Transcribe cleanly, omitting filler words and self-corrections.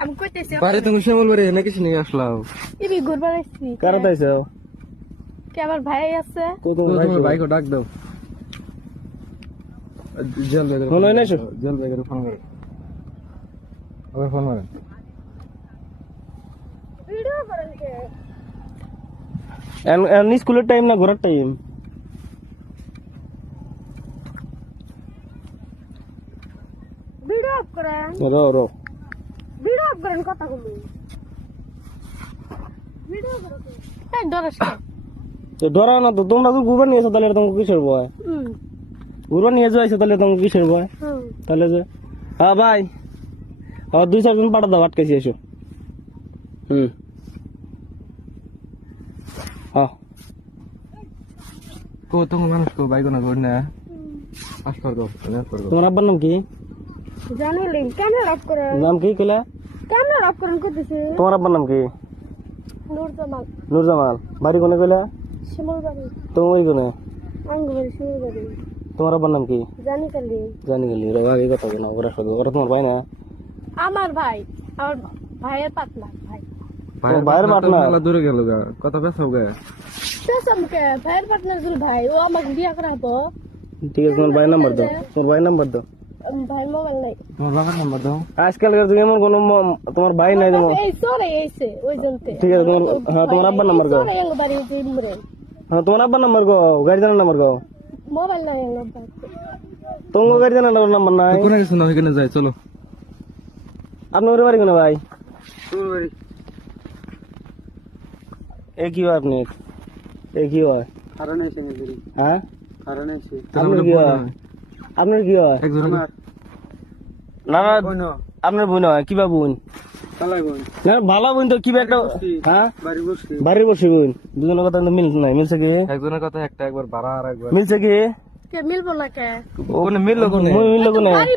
আমি কইতেছি বাড়ি তুমি শ্যামল বাড়ি না কিছু নিয়ে আসলাম ইবি ঘুরবার আসছি কারা তাইছো কে আমার ভাই আছে তোমার বাইক ডাক দাও জল বেগের ফোন হয় না এসো? জল বেগের ফোন করে আবার ফোন মারেন ভিডিও করেন কে এন স্কুলের টাইম না ঘোরার টাইম ভিডিও করেন রো ভিডিও করেন কথা বলুন ভিডিও করেন এই ডরাস ধরা না তো তোমরা তো ঘুরবার নিয়েছো তাহলে তোমাকে কিসের ভয় ঘুরবার নিয়ে যাইছো তাহলে তোমাকে কিসের ভয় তাহলে যে হ্যাঁ ভাই আর 2-4 জন পাঠা দাও আটকেছি এসো হ্যাঁ কো তোমার মানুষ কো বাইক না ঘর না পাস কর দাও না কর দাও তোমার আব্বার নাম কি জানিলেন ক্যামেরা অফ করেন নাম কি কইলা ক্যামেরা অফ করেন কইতেছে তোমার আব্বার নাম কি নূরজামাল নুরজামাল বাড়ি কোনে কইলা শিমলবাড়ি তুমি ওই কোনে আঙ্গবাড়ি শিমলবাড়ি তোমার আব্বার নাম কি জানি কালি জানি গেলি রে আগে কথা কেন ওরা শুধু ওরা তোমার ভাই না আমার ভাই আমার ভাইয়ের পার্টনার ভাই বাইরের পার্টনার মেলা দূরে গেল গা কথা বেসাও গা সেসমকে ভাইয়ের পার্টনার গুলো ভাই ও আমাকে বিয়ে করাবো ঠিক আছে তোমার ভাই নাম্বার দাও তোমার ভাই নাম্বার দাও ভাই মোবাইল নাই তোমার বাবার নাম্বার দাও আজকালকার যুগে এমন কোনো তোমার ভাই নাই যেমন এই সরে এইছে ওই জনতে ঠিক আছে তোমার হ্যাঁ তোমার আব্বার নাম্বার গাও সরে এলো বাড়ি ইমরে হ্যাঁ তোমার আব্বার নাম্বার গাও গাড়ি জানার নাম্বার গাও মোবাইল নাই এলো তোমার গাড়ি জানার নাম্বার নাই কোনে গেছ না ওইখানে যাই চলো আপনার বাড়ি কোনে ভাই তোমার বাড়ি এ কি হয় আপনি এ কি হয় কারণ এসে নি দিদি হ্যাঁ কারণ এসে আপনার কি হয় আপনার কি হয় একজন না না আপনার বোন হয় কিবা বোন চালাই বোন না ভালো বোন তো কিবা একটা হ্যাঁ বাড়ি বসছি বাড়ি বসে বোন দুজনের কথা তো মিলছে নাই মিলছে কি একজনের কথা একটা একবার ভাড়া আর একবার মিলছে কি কে মিলবো না কে ওখানে মিললো কোনে মিললো কোনে বাড়ি